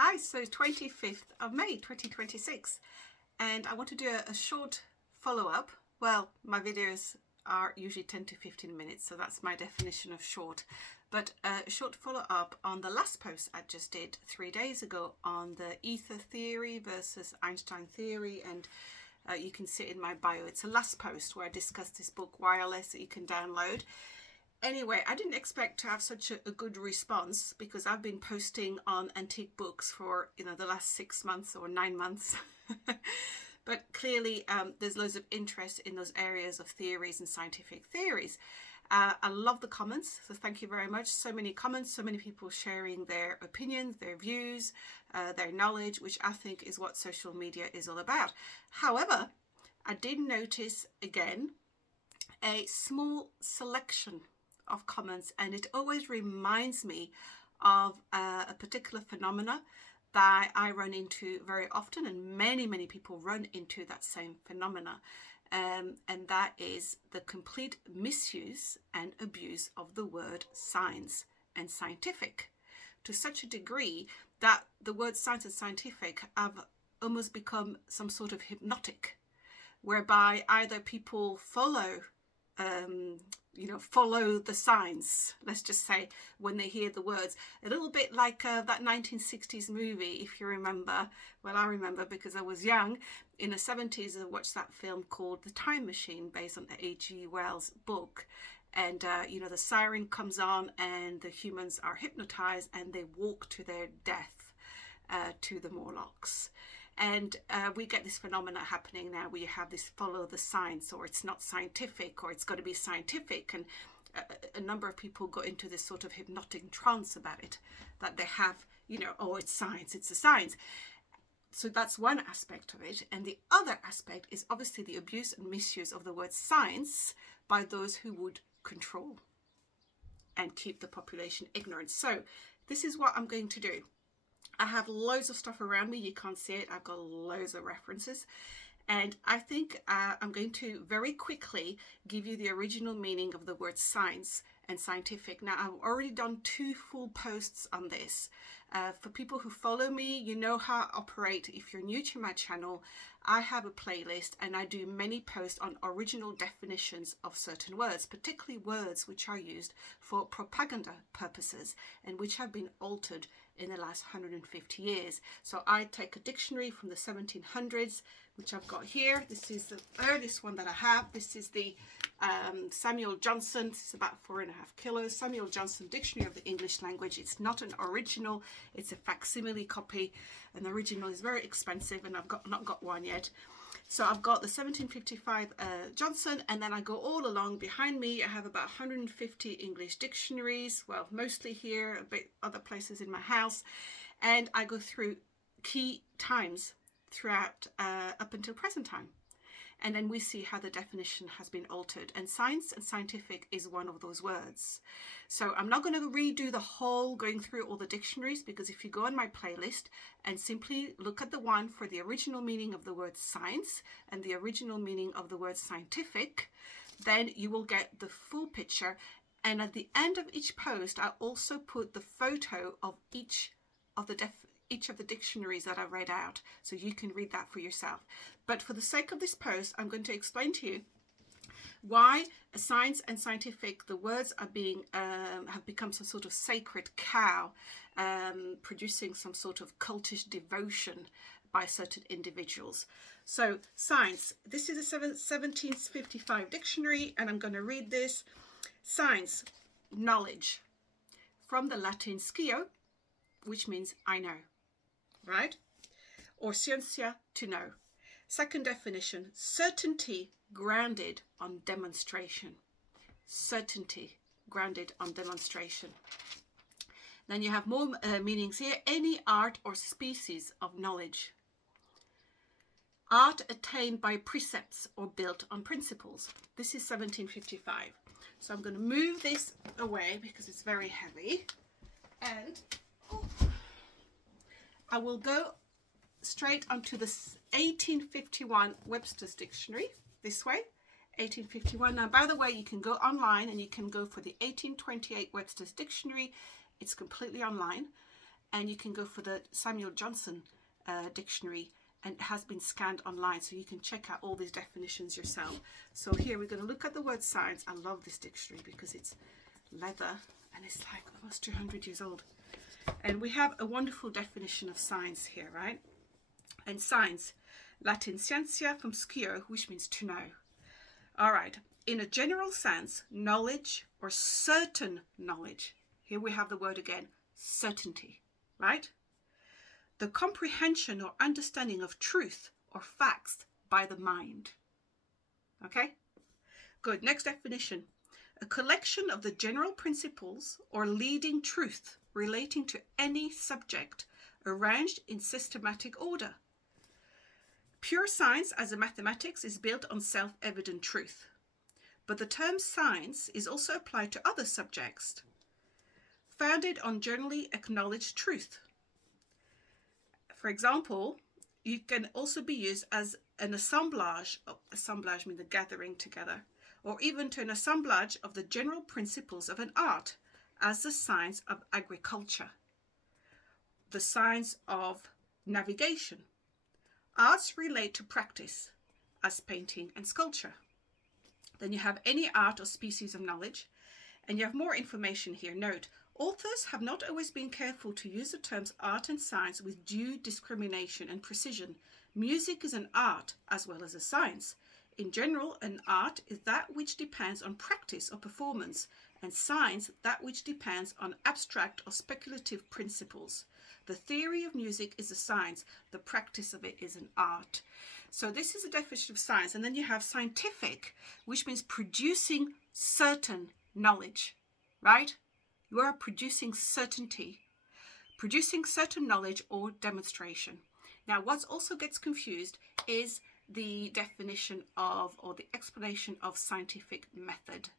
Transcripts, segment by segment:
Hi, so 25th of May 2026, and I want to do a short follow-up. Well, my videos are usually 10 to 15 minutes, so that's my definition of short. But a short follow-up on the last post I just did 3 days ago on the ether theory versus Einstein theory, and you can see it in my bio. It's the last post where I discussed this book, Wireless, that you can download. Anyway, I didn't expect to have such a good response because I've been posting on antique books for, the last 6 months or 9 months. But clearly there's loads of interest in those areas of theories and scientific theories. I love the comments, so thank you very much. So many comments, so many people sharing their opinions, their views, their knowledge, which I think is what social media is all about. However, I did notice again a small selection of comments, and it always reminds me of a particular phenomena that I run into very often, and many people run into that same phenomena, and that is the complete misuse and abuse of the word science and scientific, to such a degree that the word science and scientific have almost become some sort of hypnotic, whereby either people follow the signs, let's just say, when they hear the words. A little bit like that 1960s movie, if you remember. Well, I remember because I was young. In the 70s, I watched that film called The Time Machine, based on the H.G. Wells book. And, the siren comes on and the humans are hypnotized and they walk to their death to the Morlocks. And we get this phenomena happening now where you have this follow the science, or it's not scientific, or it's got to be scientific. And a number of people go into this sort of hypnotic trance about it, that they have, oh, it's science, it's a science. So that's one aspect of it. And the other aspect is obviously the abuse and misuse of the word science by those who would control and keep the population ignorant. So this is what I'm going to do. I have loads of stuff around me. You can't see it. I've got loads of references. And I think I'm going to very quickly give you the original meaning of the word science and scientific. Now, I've already done 2 full posts on this. For people who follow me, you know how I operate. If you're new to my channel, I have a playlist and I do many posts on original definitions of certain words, particularly words which are used for propaganda purposes and which have been altered in the last 150 years. So I take a dictionary from the 1700s, which I've got here. This is the earliest one that I have. This is the Samuel Johnson. This is about 4.5 kilos. Samuel Johnson Dictionary of the English Language. It's not an original. It's a facsimile copy. An original is very expensive, and I've not got one yet. So I've got the 1755 Johnson, and then I go all along. Behind me, I have about 150 English dictionaries. Well, mostly here, a bit other places in my house. And I go through key times throughout up until present time. And then we see how the definition has been altered. And science and scientific is one of those words. So I'm not going to redo the whole going through all the dictionaries, because if you go on my playlist and simply look at the one for the original meaning of the word science and the original meaning of the word scientific, then you will get the full picture. And at the end of each post, I also put the photo of each of the dictionaries that I read out, so you can read that for yourself. But for the sake of this post, I'm going to explain to you why science and scientific, the words are being have become some sort of sacred cow, producing some sort of cultish devotion by certain individuals. So science, this is a 1755 dictionary, and I'm going to read this. Science, knowledge, from the Latin scio, which means I know, right? Or scientia, to know. Second definition, certainty grounded on demonstration. Certainty grounded on demonstration. Then you have more meanings here. Any art or species of knowledge. Art attained by precepts or built on principles. This is 1755. So I'm going to move this away because it's very heavy. And I will go straight onto the 1851 Webster's Dictionary, this way, 1851. Now, by the way, you can go online and you can go for the 1828 Webster's Dictionary. It's completely online. and you can go for the Samuel Johnson dictionary, and it has been scanned online, so you can check out all these definitions yourself. So here we're going to look at the word science. I love this dictionary because it's leather and it's like almost 200 years old. And we have a wonderful definition of science here, right? And science, Latin scientia from scio, which means to know. All right, in a general sense, knowledge or certain knowledge. Here we have the word again, certainty, right? The comprehension or understanding of truth or facts by the mind. Okay, good. Next definition, a collection of the general principles or leading truth relating to any subject arranged in systematic order. Pure science as a mathematics is built on self-evident truth, but the term science is also applied to other subjects founded on generally acknowledged truth. For example, you can also be used as an assemblage means the gathering together, or even to an assemblage of the general principles of an art, as the science of agriculture, the science of navigation. Arts relate to practice, as painting and sculpture. Then you have any art or species of knowledge, and you have more information here. Note, authors have not always been careful to use the terms art and science with due discrimination and precision. Music is an art as well as a science. In general, an art is that which depends on practice or performance, and science that which depends on abstract or speculative principles. The theory of music is a science, the practice of it is an art. So this is a definition of science. And then you have scientific, which means producing certain knowledge, right? You are producing certainty, producing certain knowledge or demonstration. Now, what also gets confused is the definition of, or the explanation of, scientific method.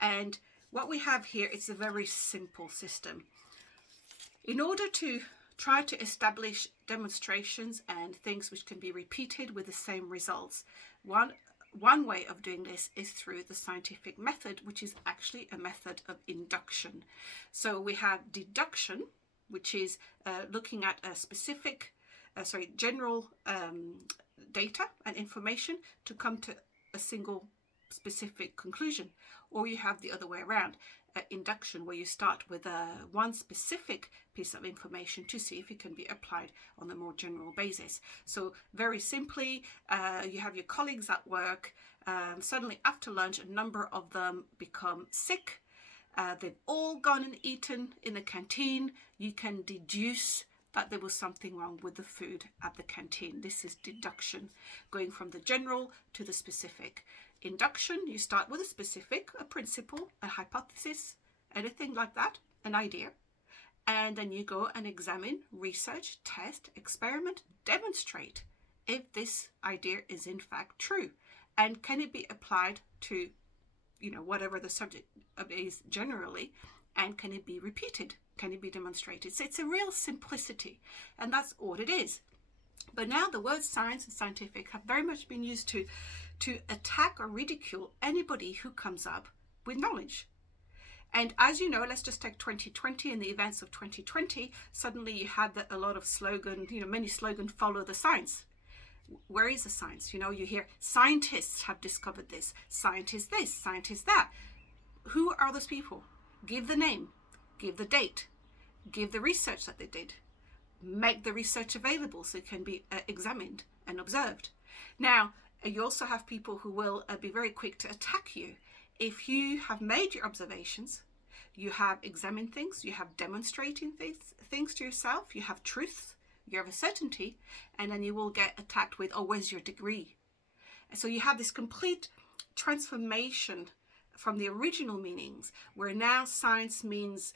And what we have here is a very simple system. In order to try to establish demonstrations and things which can be repeated with the same results, one way of doing this is through the scientific method, which is actually a method of induction. So we have deduction, which is looking at a specific, general data and information to come to a single specific conclusion. Or you have the other way around, induction, where you start with one specific piece of information to see if it can be applied on a more general basis. So very simply, you have your colleagues at work. Suddenly after lunch, a number of them become sick. They've all gone and eaten in the canteen. You can deduce that there was something wrong with the food at the canteen. This is deduction, going from the general to the specific. Induction, you start with a specific, a principle, a hypothesis, anything like that, an idea. And then you go and examine, research, test, experiment, demonstrate if this idea is in fact true. And can it be applied to, whatever the subject is generally, and can it be repeated? Can it be demonstrated? So it's a real simplicity, and that's all it is. But now the words science and scientific have very much been used to attack or ridicule anybody who comes up with knowledge. And as you know, let's just take 2020 and the events of 2020. Suddenly you had a lot of slogan, many slogans, follow the science. Where is the science? You hear scientists have discovered this, scientists this, scientists that. Who are those people? Give the name, give the date, give the research that they did, make the research available so it can be examined and observed. Now, you also have people who will be very quick to attack you. If you have made your observations, you have examined things, you have demonstrating things to yourself, you have truth, you have a certainty, and then you will get attacked with, oh, where's your degree? And so you have this complete transformation from the original meanings, where now science means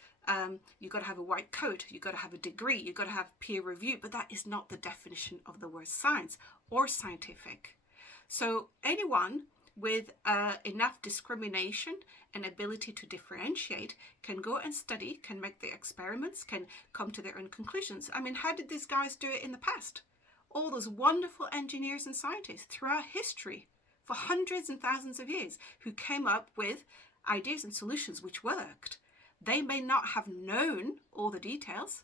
you've got to have a white coat, you've got to have a degree, you've got to have peer review, but that is not the definition of the word science or scientific. So anyone with enough discrimination and ability to differentiate can go and study, can make their experiments, can come to their own conclusions. I mean, how did these guys do it in the past? All those wonderful engineers and scientists throughout history for hundreds and thousands of years who came up with ideas and solutions which worked. They may not have known all the details,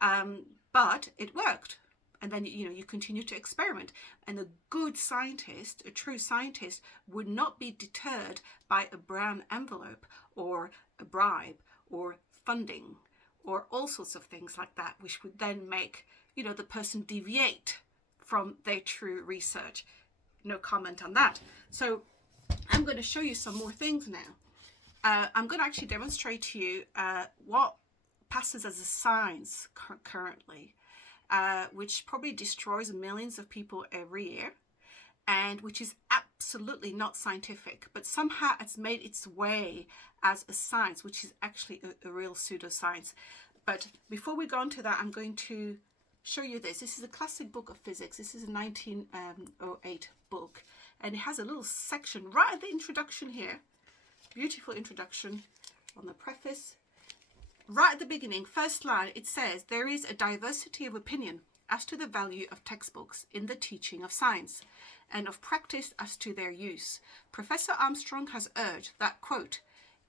But it worked. And then, you continue to experiment. And a good scientist, a true scientist, would not be deterred by a brown envelope or a bribe or funding or all sorts of things like that, which would then make, the person deviate from their true research. No comment on that. So I'm going to show you some more things now. I'm going to actually demonstrate to you what passes as a science currently, which probably destroys millions of people every year, and which is absolutely not scientific, but somehow it's made its way as a science, which is actually a real pseudoscience. But before we go on to that, I'm going to show you this. This is a classic book of physics. This is a 1908 book, and it has a little section right at the introduction here. Beautiful introduction on the preface. Right at the beginning, first line, it says, "There is a diversity of opinion as to the value of textbooks in the teaching of science and of practice as to their use. Professor Armstrong has urged that, quote,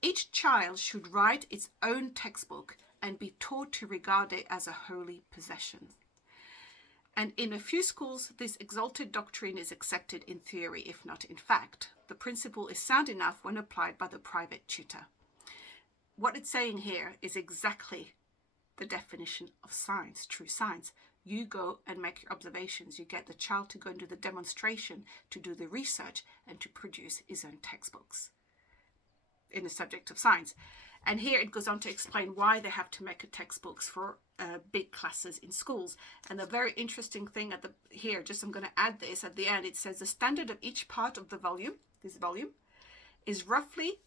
each child should write its own textbook and be taught to regard it as a holy possession. And in a few schools, this exalted doctrine is accepted in theory, if not in fact. The principle is sound enough when applied by the private tutor." What it's saying here is exactly the definition of science, true science. You go and make your observations. You get the child to go and do the demonstration, to do the research, and to produce his own textbooks in the subject of science. And here it goes on to explain why they have to make a textbooks for big classes in schools. And the very interesting thing here, just I'm going to add this at the end, it says the standard of each part of the volume, this volume, is roughly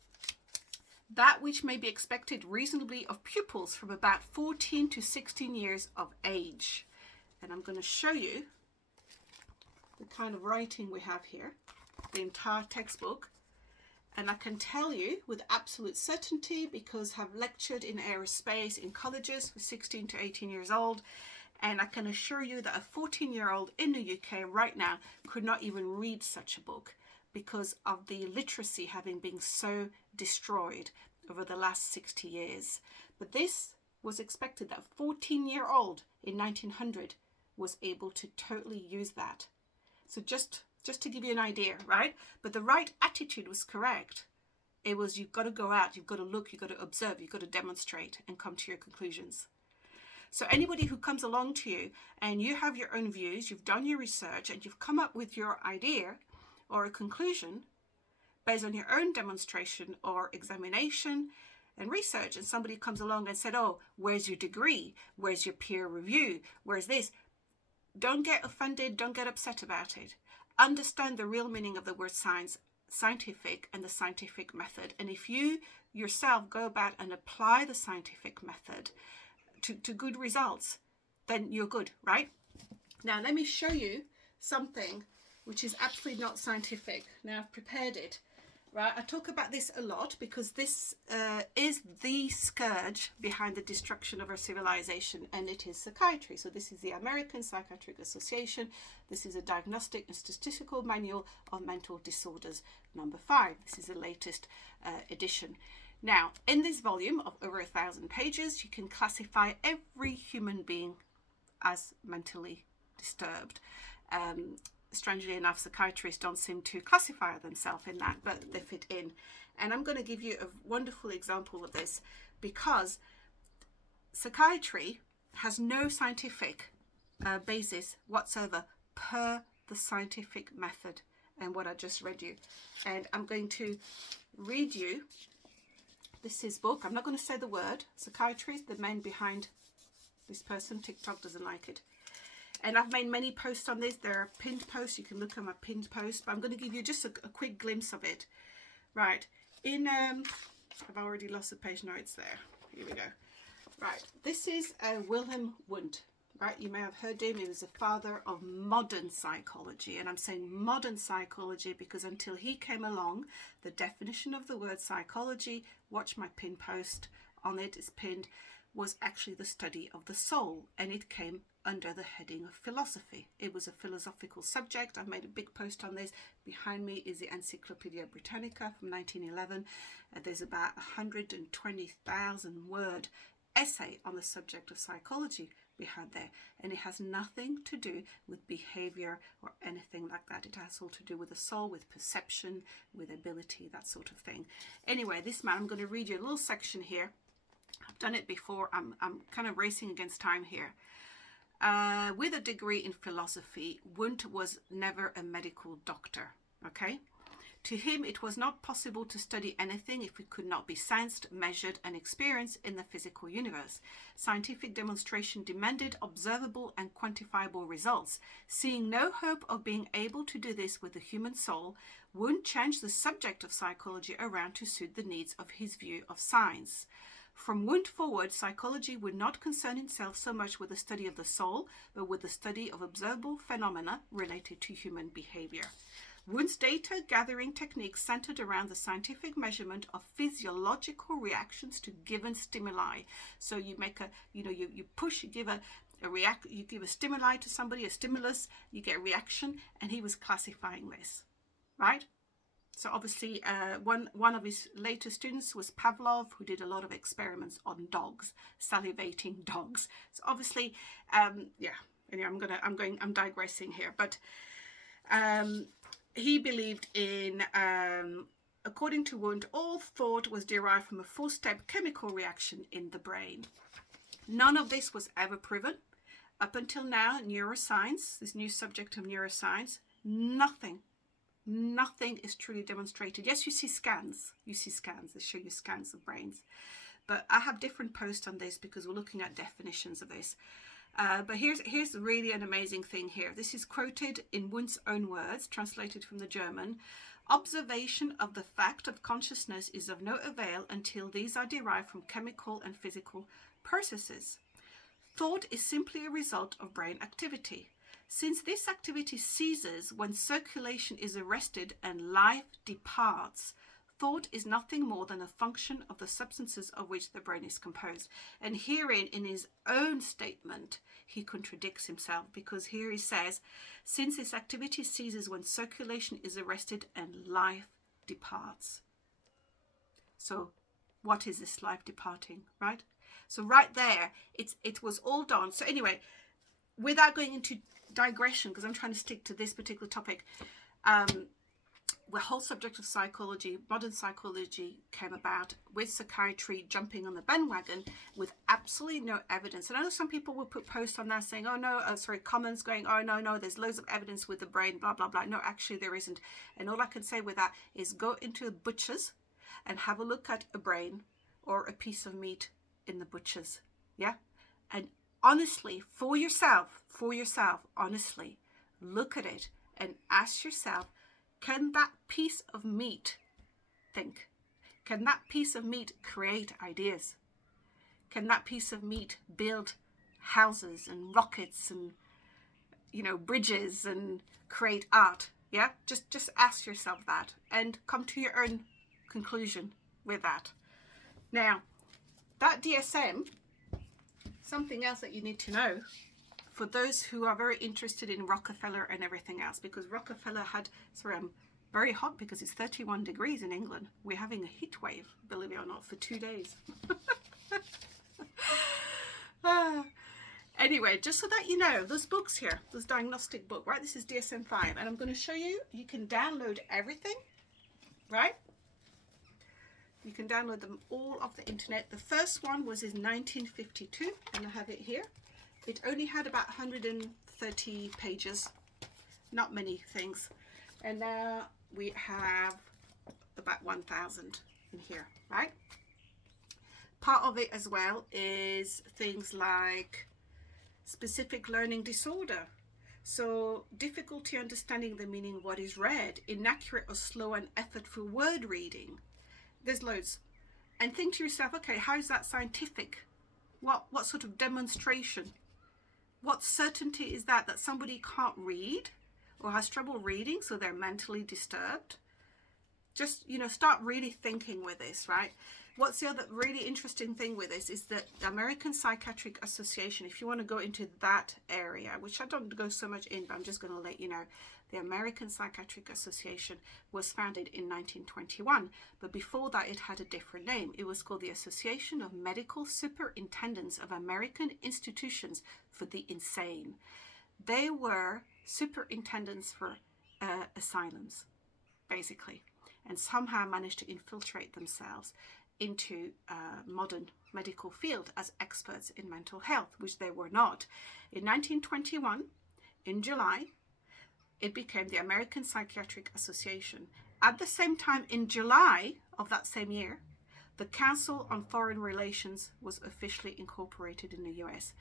that which may be expected reasonably of pupils from about 14 to 16 years of age. And I'm going to show you the kind of writing we have here, the entire textbook. And I can tell you with absolute certainty, because I've lectured in aerospace in colleges with 16 to 18 years old, and I can assure you that a 14-year-old in the UK right now could not even read such a book, because of the literacy having been so destroyed over the last 60 years. But this was expected, that a 14-year-old in 1900 was able to totally use that. So just to give you an idea, right? But the right attitude was correct. It was, you've got to go out, you've got to look, you've got to observe, you've got to demonstrate and come to your conclusions. So anybody who comes along to you and you have your own views, you've done your research and you've come up with your idea or a conclusion based on your own demonstration or examination and research, and somebody comes along and said, oh, where's your degree? Where's your peer review? Where's this? Don't get offended. Don't get upset about it. Understand the real meaning of the word science, scientific, and the scientific method. And if you yourself go about and apply the scientific method to good results, then you're good, right? Now, let me show you something which is absolutely not scientific. Now, I've prepared it, right? I talk about this a lot because this is the scourge behind the destruction of our civilization, and it is psychiatry. So this is the American Psychiatric Association. This is a Diagnostic and Statistical Manual of Mental Disorders, number 5. This is the latest edition. Now, in this volume of over 1,000 pages, you can classify every human being as mentally disturbed. Strangely enough, psychiatrists don't seem to classify themselves in that, but they fit in. And I'm going to give you a wonderful example of this, because psychiatry has no scientific basis whatsoever per the scientific method and what I just read you. And I'm going to read you. This is book. I'm not going to say the word. Psychiatry is the man behind this person. TikTok doesn't like it. And I've made many posts on this. There are pinned posts. You can look at my pinned post. But I'm going to give you just a quick glimpse of it. Right. I've already lost the page. No, it's there. Here we go. Right. This is Wilhelm Wundt. Right. You may have heard him. He was the father of modern psychology. And I'm saying modern psychology because until he came along, the definition of the word psychology, watch my pinned post on it, is pinned, was actually the study of the soul. And it came under the heading of philosophy. It was a philosophical subject. I've made a big post on this. Behind me is the Encyclopedia Britannica from 1911. There's about 120,000 word essay on the subject of psychology. we had there. And it has nothing to do with behavior or anything like that. It has all to do with the soul, with perception, with ability, that sort of thing. Anyway, this man, I'm going to read you a little section here. I've done it before. I'm kind of racing against time here. With a degree in philosophy, Wundt was never a medical doctor, okay? To him, it was not possible to study anything if it could not be sensed, measured, and experienced in the physical universe. Scientific demonstration demanded observable and quantifiable results. Seeing no hope of being able to do this with the human soul, Wundt changed the subject of psychology around to suit the needs of his view of science. From Wundt forward, psychology would not concern itself so much with the study of the soul, but with the study of observable phenomena related to human behavior. Wundt's data gathering techniques centered around the scientific measurement of physiological reactions to given stimuli. So you make you push, you give you give a stimuli to somebody, a stimulus, you get a reaction, and he was classifying this, right? So obviously, one of his later students was Pavlov, who did a lot of experiments on dogs, salivating dogs. So obviously, yeah. Anyway, I'm digressing here, but he believed in, according to Wundt, all thought was derived from a four-step chemical reaction in the brain. None of this was ever proven up until now. Neuroscience, this new subject of neuroscience, Nothing is truly demonstrated. Yes, you see scans. They show you scans of brains. But I have different posts on this because we're looking at definitions of this. But here's really an amazing thing here. This is quoted in Wundt's own words, translated from the German. Observation of the fact of consciousness is of no avail until these are derived from chemical and physical processes. Thought is simply a result of brain activity. Since this activity ceases when circulation is arrested and life departs, thought is nothing more than a function of the substances of which the brain is composed. And herein, in his own statement, he contradicts himself, because here he says, since this activity ceases when circulation is arrested and life departs. So what is this life departing, right? So right there, it was all done. So anyway, without going into digression, because I'm trying to stick to this particular topic, the whole subject of psychology, modern psychology, came about with psychiatry jumping on the bandwagon with absolutely no evidence. And I know some people will put posts on that saying, comments going, oh no, there's loads of evidence with the brain, blah, blah, blah. No, actually there isn't. And all I can say with that is go into a butcher's and have a look at a brain or a piece of meat in the butcher's, yeah? And honestly, for yourself, honestly, look at it and ask yourself, can that piece of meat think? Can that piece of meat create ideas? Can that piece of meat build houses and rockets and, bridges and create art? Yeah, just ask yourself that and come to your own conclusion with that. Now, that DSM, something else that you need to know for those who are very interested in Rockefeller and everything else, because Rockefeller had, I'm very hot because it's 31 degrees in England. We're having a heat wave, believe it or not, for 2 days. Anyway, just so that you know, those books here, this diagnostic book, right? This is DSM-5, and I'm going to show you, you can download everything, right? You can download them all off the internet. The first one was in 1952, and I have it here. It only had about 130 pages, not many things. And now we have about 1,000 in here, right? Part of it as well is things like specific learning disorder. So difficulty understanding the meaning of what is read, inaccurate or slow and effortful word reading. There's loads. And think to yourself, okay, how is that scientific? What sort of demonstration? What certainty is that somebody can't read or has trouble reading, so they're mentally disturbed? Just, start really thinking with this, right? what's the other really interesting thing with this is that the American Psychiatric Association, if you want to go into that area, which I don't go so much in, but I'm just going to let you know, the American Psychiatric Association was founded in 1921, but before that it had a different name. It was called the Association of Medical Superintendents of American Institutions for the Insane. They were superintendents for asylums, basically, and somehow managed to infiltrate themselves into modern medical field as experts in mental health, which they were not. In 1921, in July, it became the American Psychiatric Association. At the same time, in July of that same year, the Council on Foreign Relations was officially incorporated in the US.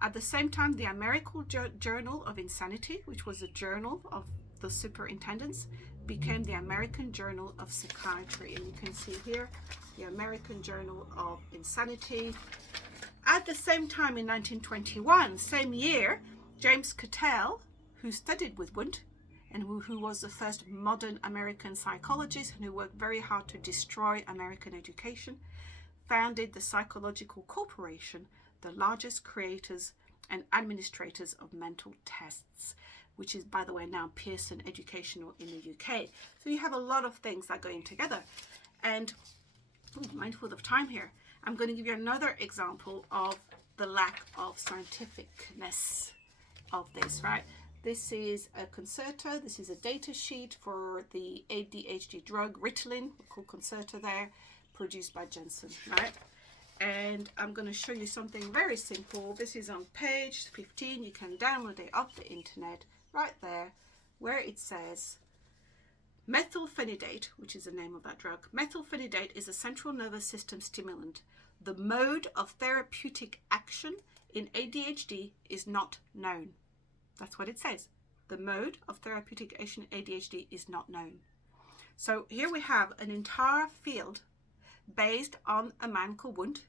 At the same time, the American Journal of Insanity, which was a journal of the superintendents, became the American Journal of Psychiatry. And you can see here, the American Journal of Insanity. At the same time, in 1921, same year, James Cattell, who studied with Wundt and who was the first modern American psychologist and who worked very hard to destroy American education, founded the Psychological Corporation, the largest creators and administrators of mental tests, which is, by the way, now Pearson Educational in the UK. So you have a lot of things that are going together. And mindful of time here, I'm going to give you another example of the lack of scientificness of this, right? This is a Concerta. This is a data sheet for the ADHD drug Ritalin, called Concerta there, produced by Jensen, right? And I'm going to show you something very simple. This is on page 15. You can download it off the internet right there, where it says methylphenidate, which is the name of that drug. Methylphenidate is a central nervous system stimulant. The mode of therapeutic action in ADHD is not known. That's what it says. The mode of therapeutic action in ADHD is not known. So here we have an entire field based on a man called Wundt,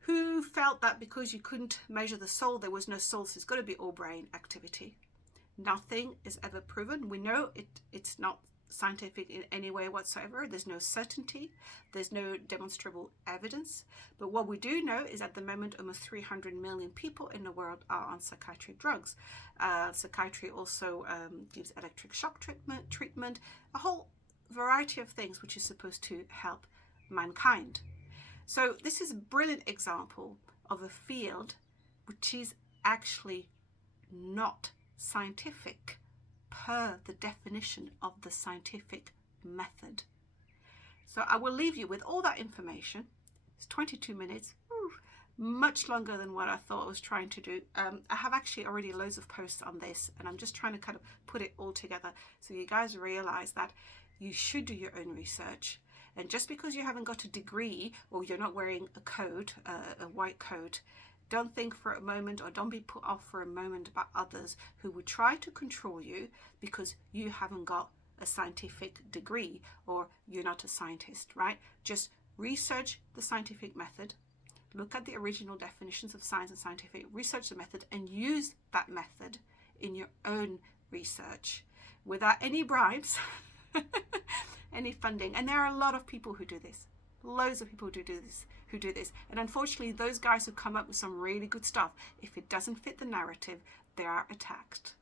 who felt that because you couldn't measure the soul, there was no soul, so it's got to be all brain activity. Nothing is ever proven. We know it's not scientific in any way whatsoever. There's no certainty. There's no demonstrable evidence. But what we do know is at the moment, almost 300 million people in the world are on psychiatric drugs. Psychiatry also gives electric shock treatment, a whole variety of things which is supposed to help mankind. So this is a brilliant example of a field which is actually not scientific per the definition of the scientific method. So I will leave you with all that information. It's 22 minutes, much longer than what I thought I was trying to do. I have actually already loads of posts on this, and I'm just trying to kind of put it all together so you guys realize that you should do your own research. And just because you haven't got a degree or you're not wearing a coat, a white coat, don't think for a moment, or don't be put off for a moment about others who would try to control you because you haven't got a scientific degree or you're not a scientist, right? Just research the scientific method, look at the original definitions of science and scientific, research the method and use that method in your own research without any bribes, any funding. And there are a lot of people who do this. Loads of people who do this. And unfortunately, those guys who come up with some really good stuff, if it doesn't fit the narrative, they are attacked.